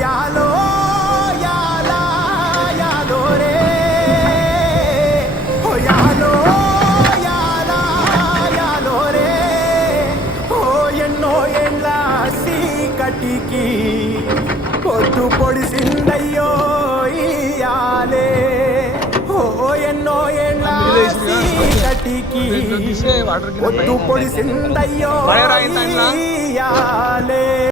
యాలో యాలా యాలో రే ఓ యాలో యాలా యాలో రే ఓ ఎన్నో ఏళ్ళ సీకటికి పొద్దు పొడిసిందయ్యో ఇయాలే ఓ ఎన్నో ఏళ్ళ సీకటికి పొద్దు పొడిసిందయ్యో ఇయాలే.